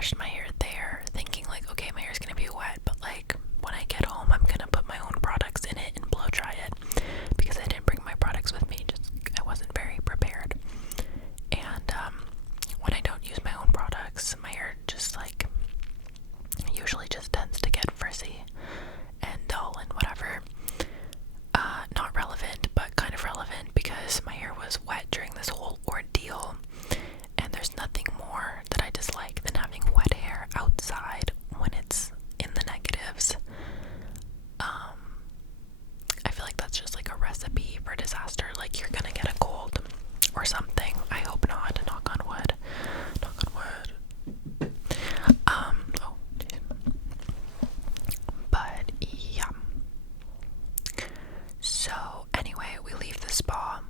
washed my hair there, thinking like, okay, my hair's gonna be wet, but like when I get home, I'm gonna put my own products in it and blow dry it because I didn't bring my products with me. Just I wasn't very prepared. And when I don't use my own products, my hair just like usually just tends to get frizzy and dull and whatever. Not relevant, but kind of relevant because my hair was wet during this whole ordeal, and there's nothing more that I dislike than having wet hair outside when it's in the negatives. I feel like that's just like a recipe for disaster. Like you're gonna get a cold or something. I hope not. Knock on wood. Knock on wood. Oh, geez. But yeah. So anyway, we leave the spa.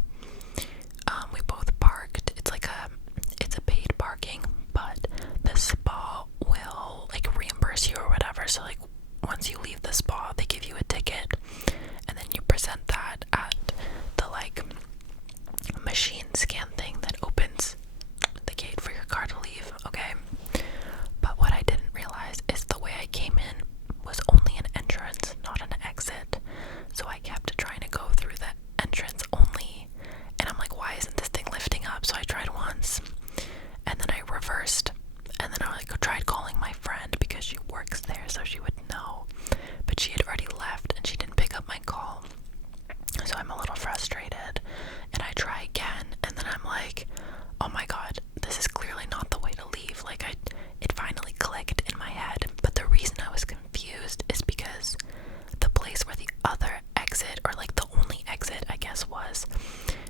We both parked. It's a paid parking, but the spa will like reimburse you or whatever. So like once you leave the spa, they give you a ticket, and then you present that at the like machine scan thing that opens the gate for your car to leave. Okay. But what I didn't realize is the way I came in was only an entrance, not an exit. So I kept trying to go through the entrance only, and I'm like, why isn't this thing lifting up? So I tried once, and then I reversed, and then I like tried calling my friend because she works there, so she would know. But she had already left, and she didn't pick up my call. So I'm a little frustrated, and I try again, and then I'm like, oh my god, this is clearly not the way to leave. Like it finally clicked in my head. But the reason I was confused is because the place where the other exit, or like the only exit I guess was,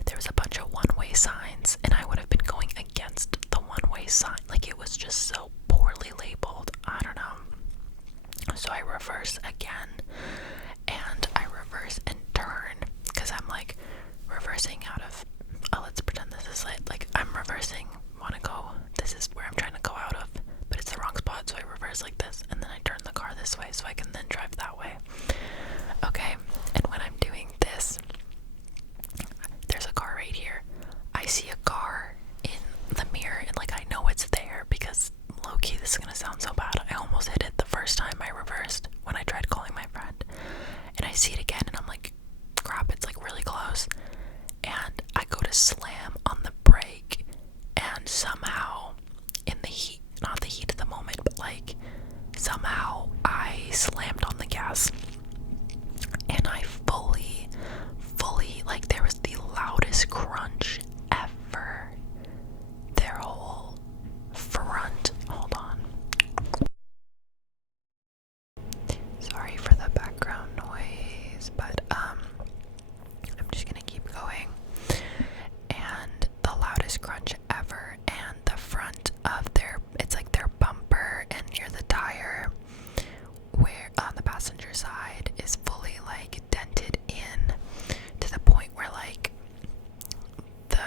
there was a bunch of one-way signs, and I would have been going against the one-way sign. Like it was just so poorly labeled. I don't know. So I reverse again, and I reverse and turn because I'm like reversing out of, oh, let's pretend this is it. Like I'm reversing, want to go, this is where I'm trying to go out of, but it's the wrong spot. So I reverse like this, and then I turn the car this way so I can then drive that way. Okay, and when I'm doing this, there's a car right here. I see a car in the mirror, and like I know it's there because low-key, this is gonna sound so bad, I almost hit it the first time I reversed when I tried calling my friend. And I see it again, and I'm like, crap, it's like really close. And I go to slam on the brake, and somehow in the heat, not the heat of the moment, but like somehow I slammed on the gas, and I fully, like there was the loudest crunch ever. Their whole front, hold on. Sorry for the background noise, but I'm just gonna keep going. And the loudest crunch ever, and the front of it's like their bumper and near the tire, where on the passenger side is fully like dented in to the point where like the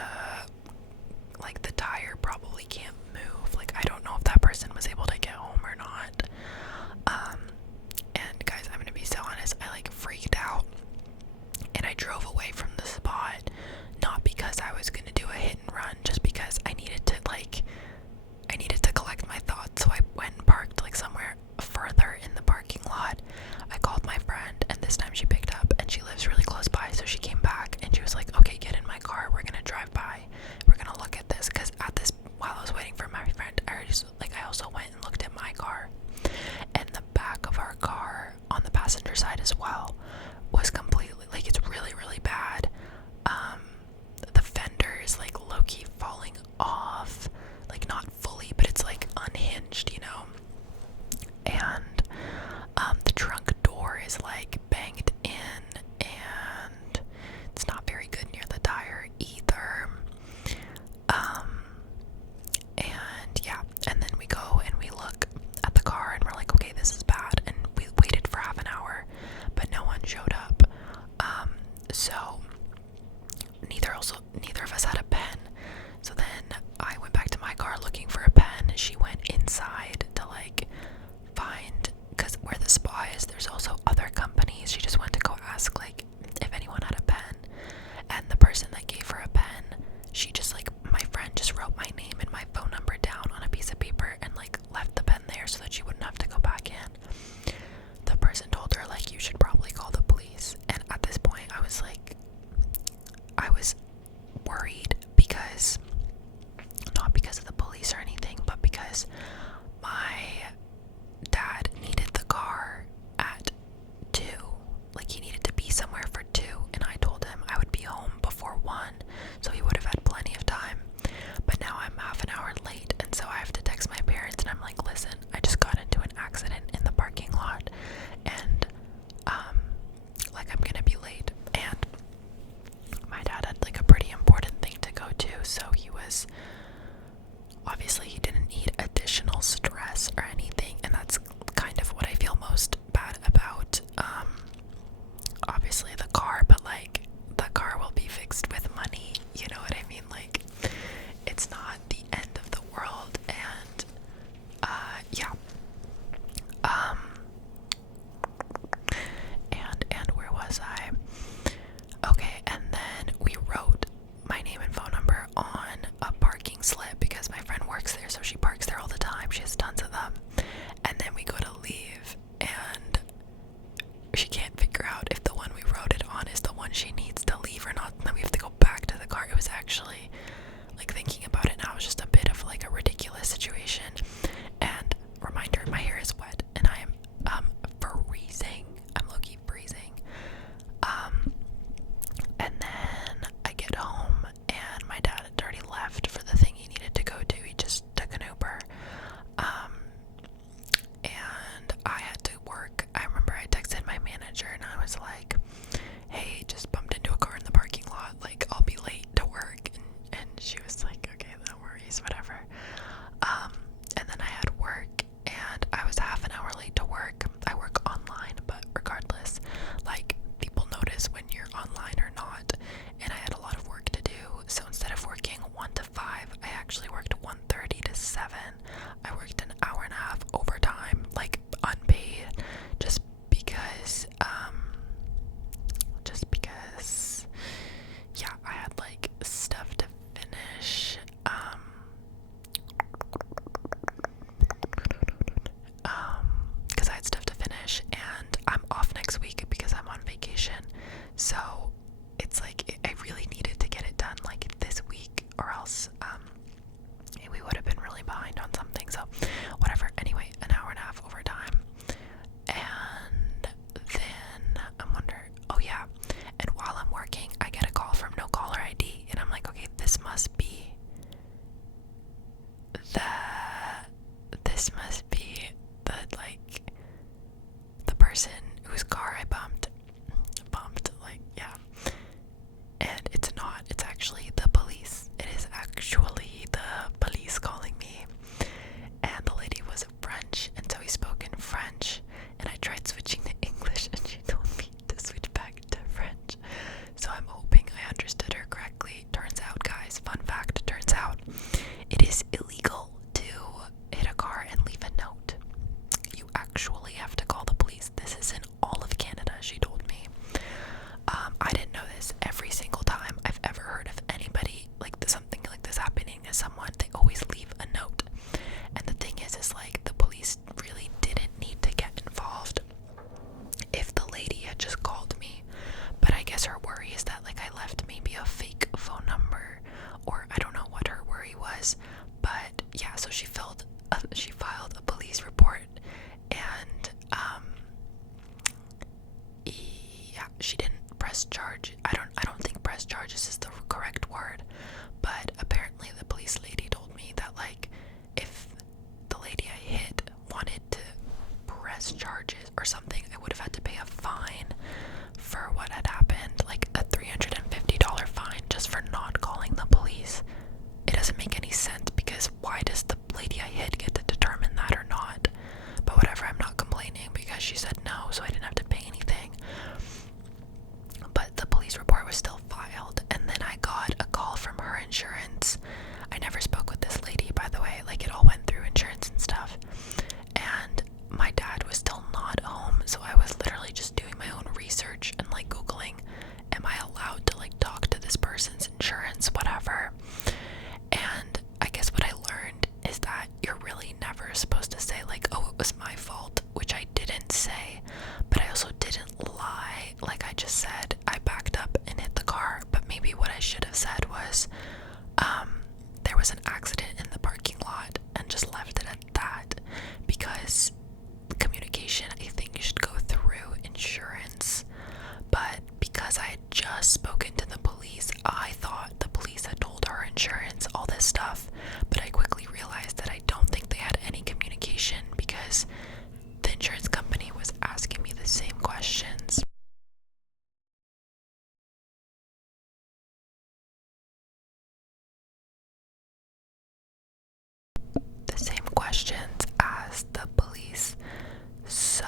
this must be the person whose car I bumped, like, yeah. And it's not, it's actually the police. It is actually the police calling me. And the lady was French, and so he spoke in French, and I tried switching to English, and she told me to switch back to French. So I'm hoping I understood her correctly. Turns out, guys, fun fact, turns out it is illegal to hit a car and leave a note. You actually have to call the police. This is in all of Canada, she told me. I didn't know this. Every single time I've ever heard of anybody something like this happening to someone, they always leave a note. And the thing is like, the police really didn't need to get involved if the lady had just called me. But I guess her worry is that like I left maybe a fake phone number, or I don't know what her worry was. But yeah, so she filed a police report, and yeah, she didn't press charge. I don't think press charges is the correct word, but apparently the police lady told me that like if the lady I hit wanted to press charges or something, I would have had to pay a fine for what had happened, like a $350 fine just for not calling the police. It doesn't make any sense, because why does the lady I hit get to determine that or not? But whatever, I'm not complaining because she said no, so I didn't have to pay anything. But the police report was still filed, and then I got a call from her insurance. I never spoke with this lady, by the way, like it all went through insurance and stuff. And my dad was still not home, so I was literally just doing my own research and like Googling, am I allowed to like talk to this person's insurance, whatever. And I guess what I learned is that you're really never supposed to say like, oh, it was my fault, which I didn't say, but I also didn't lie. Like I just said, I backed up and hit the car, but maybe what I should have said was, there was an accident in the parking lot, and just left it at that, because communication, I think, should go through insurance. But because I had just spoken to the police, I thought the police had told her insurance all this stuff, but I quickly realized that I don't think they had any communication, because the insurance company was asking me the same questions. The same questions as the police. So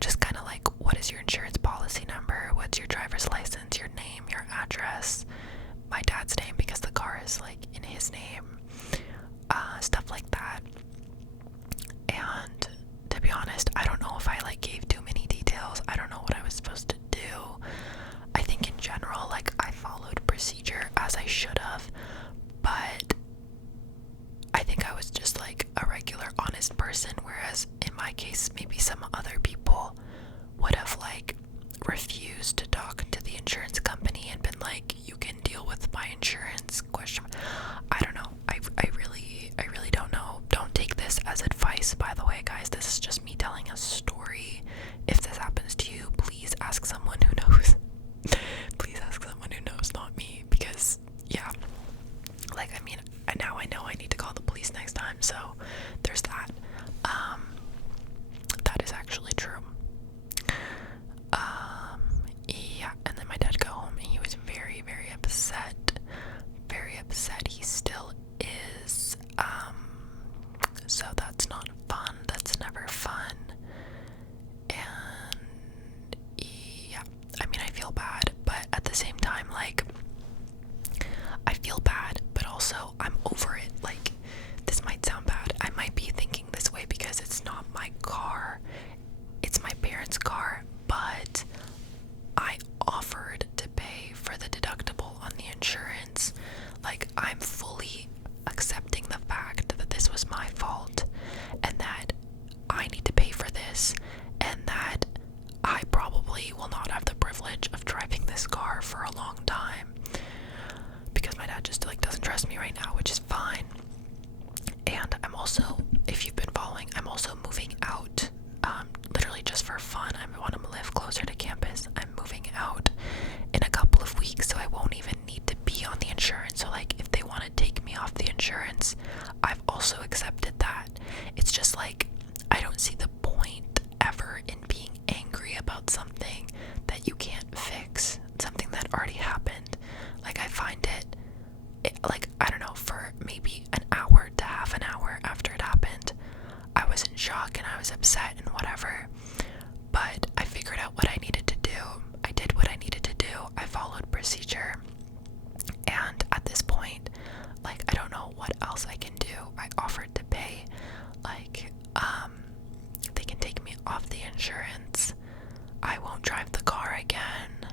just kind of like, what is your insurance policy number? What's your driver's license? Your name, your address, my dad's name because the car is like in his name, stuff like that. And to be honest, I don't know if I like gave too many details. I don't know what I was supposed to do. I think in general, like I followed procedure as I should have, but I think I was just like a regular honest person, whereas in my case maybe some other people would have like refused to talk to the insurance company and been like, you can deal with my insurance question. I don't know. I really don't know. Don't take this as advice, by the way, guys. This is just me telling a story. If this happens to you, please ask someone who knows. Please ask someone who knows, not me, because yeah, like I mean, now I know I need to call the police next time, so there's that. That is actually true. Yeah, and then my dad got home and he was very, very upset. Very upset. He still is. So that's not fun. don't see the point ever in being angry about something that you can't fix, something that already happened. Like, I find it like, I don't know, for maybe an hour to half an hour after it happened, I was in shock and I was upset and whatever, but I figured out what I needed to do. I did what I needed to do. I followed procedure, and at this point, like, I don't know what else I can do. I offered to pay, like, they can take me off the insurance. I won't drive the car again.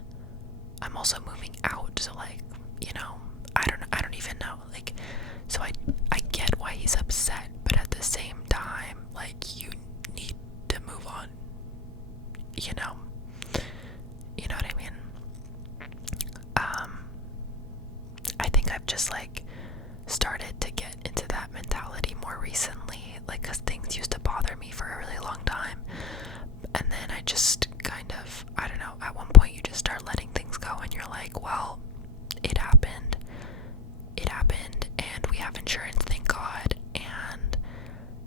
I'm also moving out, so, like, you know, I don't even know, like, so I get why he's upset, but at the same time, like, you need to move on, you know what I mean? I think I've just, like, started to get into that mentality more recently, like, because things used to bother me for a really long time, and then I just kind of, I don't know, at one point you just start letting things go, and you're like, well, it happened, and we have insurance, thank God, and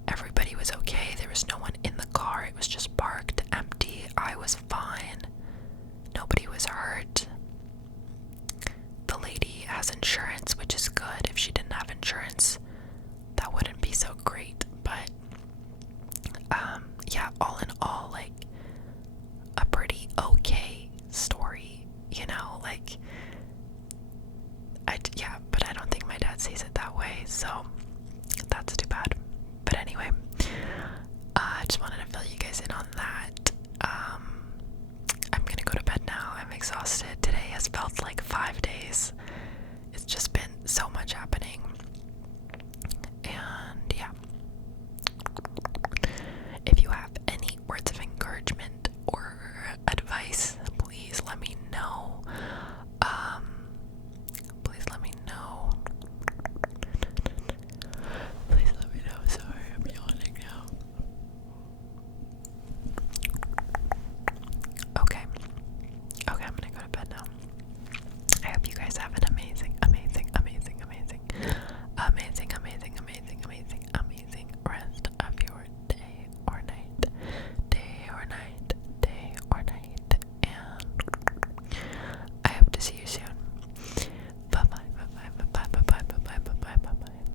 everybody was okay. There was no one in the car, it was just parked empty. I was fine, nobody was hurt. The lady has insurance, which is good. If she didn't have insurance, that wouldn't be so great. But yeah, all in all, like, a pretty okay story, you know, like, yeah, but I don't think my dad sees it that way. So